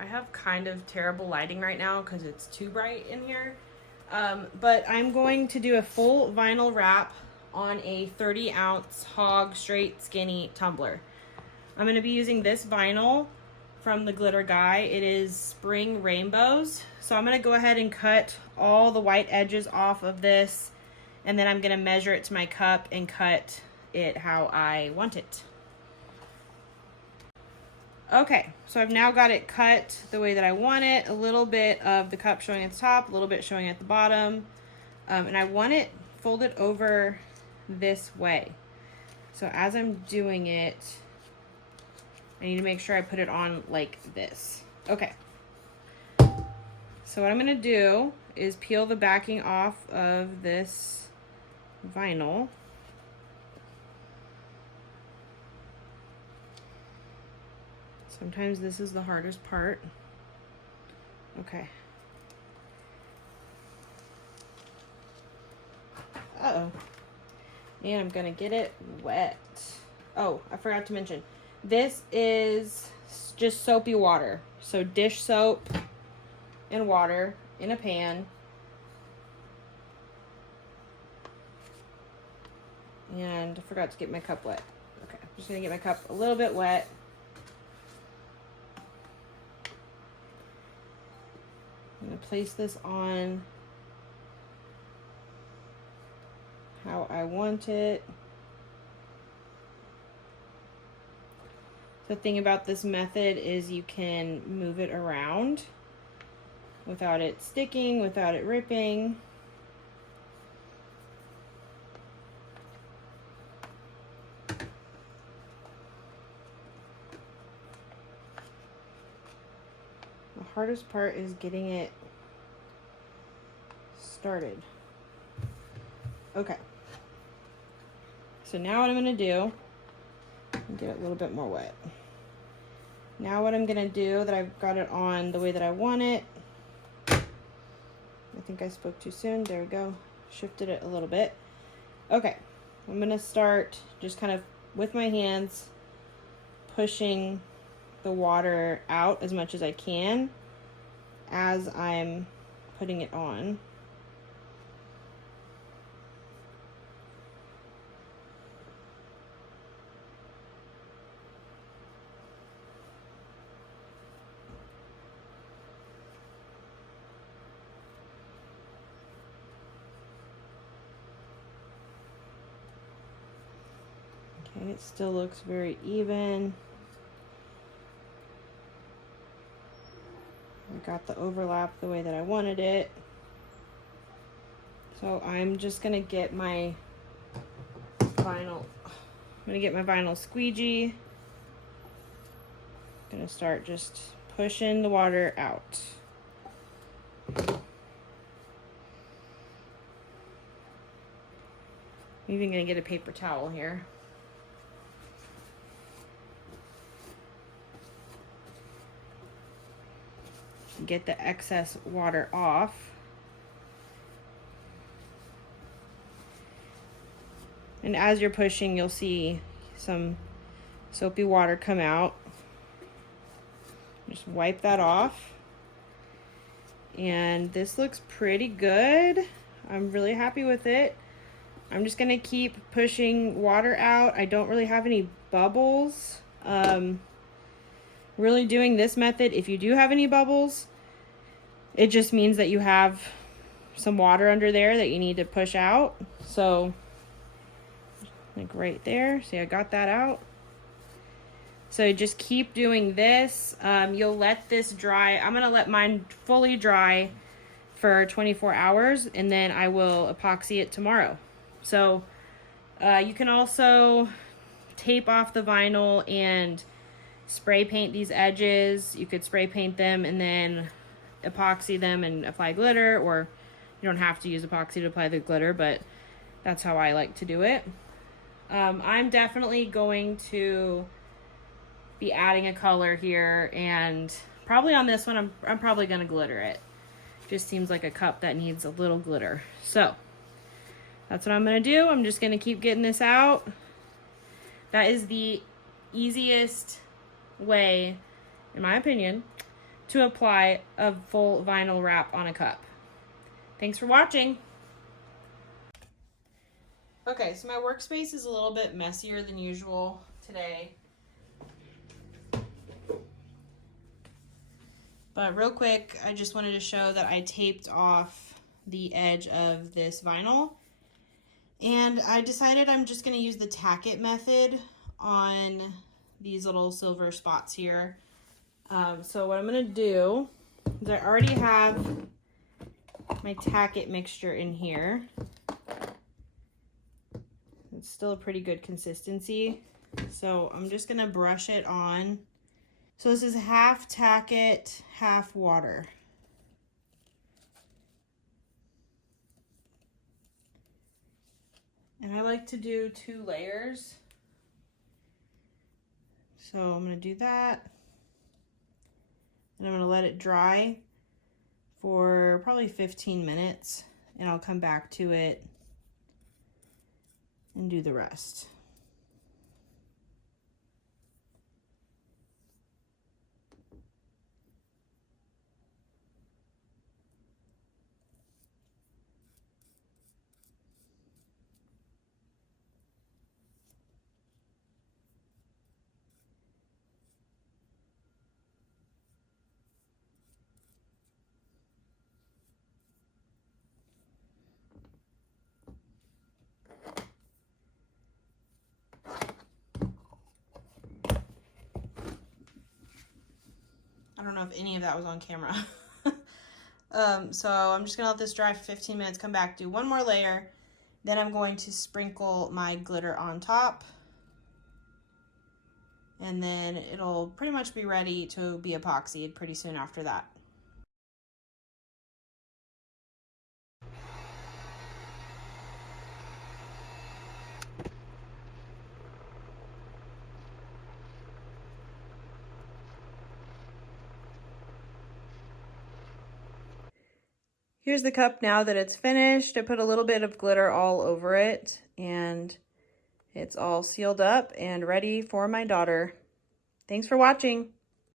I have kind of terrible lighting right now because it's too bright in here. But I'm going to do a full vinyl wrap on a 30-ounce Hog Straight Skinny tumbler. I'm going to be using this vinyl from the Glitter Guy. It is Spring Rainbows. So I'm going to go ahead and cut all the white edges off of this, and then I'm going to measure it to my cup and cut it how I want it. Okay, so I've now got it cut the way that I want it. A little bit of the cup showing at the top, a little bit showing at the bottom. And I want it folded over this way. So as I'm doing it, I need to make sure I put it on like this. Okay. So what I'm gonna do is peel the backing off of this vinyl. Sometimes this is the hardest part. Okay. Uh-oh. And I'm gonna get it wet. Oh, I forgot to mention. This is just soapy water. So dish soap and water in a pan. And I forgot to get my cup wet. Okay, I'm just gonna get my cup a little bit wet. I'm gonna place this on how I want it. The thing about this method is you can move it around without it sticking, without it ripping. The hardest part is getting it started. Okay. So now what I'm gonna do, get it a little bit more wet. Now what I'm gonna do, that I've got it on the way that I want it. I think I spoke too soon. There we go. Shifted it a little bit. Okay. I'm gonna start just kind of with my hands pushing the water out as much as I can as I'm putting it on. Okay, it still looks very even. I got the overlap the way that I wanted it. So I'm just gonna get my vinyl, squeegee. Gonna start just pushing the water out. I'm even gonna get a paper towel here. Get the excess water off. And as you're pushing, you'll see some soapy water come out. Just wipe that off. And this looks pretty good. I'm really happy with it. I'm just gonna keep pushing water out. I don't really have any bubbles. Really doing this method, if you do have any bubbles, it just means that you have some water under there that you need to push out. So like right there, see, I got that out. So just keep doing this. You'll let this dry. I'm gonna let mine fully dry for 24 hours and then I will epoxy it tomorrow. So you can also tape off the vinyl and spray paint these edges. You could spray paint them and then epoxy them and apply glitter, or you don't have to use epoxy to apply the glitter, but that's how I like to do it. I'm definitely going to be adding a color here, and probably on this one I'm probably going to glitter it. Just seems like a cup that needs a little glitter. So that's what I'm going to do. I'm just going to keep getting this out. That is the easiest way, in my opinion, to apply a full vinyl wrap on a cup. Thanks for watching. Okay, so my workspace is a little bit messier than usual today. But real quick, I just wanted to show that I taped off the edge of this vinyl. And I decided I'm just going to use the tack it method on these little silver spots here. So what I'm going to do is I already have my tack it mixture in here. It's still a pretty good consistency. So I'm just going to brush it on. So this is half tack it, half water. And I like to do 2 layers. So I'm going to do that. And I'm going to let it dry for probably 15 minutes. And I'll come back to it and do the rest. I don't know if any of that was on camera. So I'm just gonna let this dry for 15 minutes, come back, do 1 more layer. Then I'm going to sprinkle my glitter on top. And then it'll pretty much be ready to be epoxied pretty soon after that. Here's the cup now that it's finished. I put a little bit of glitter all over it, and it's all sealed up and ready for my daughter. Thanks for watching.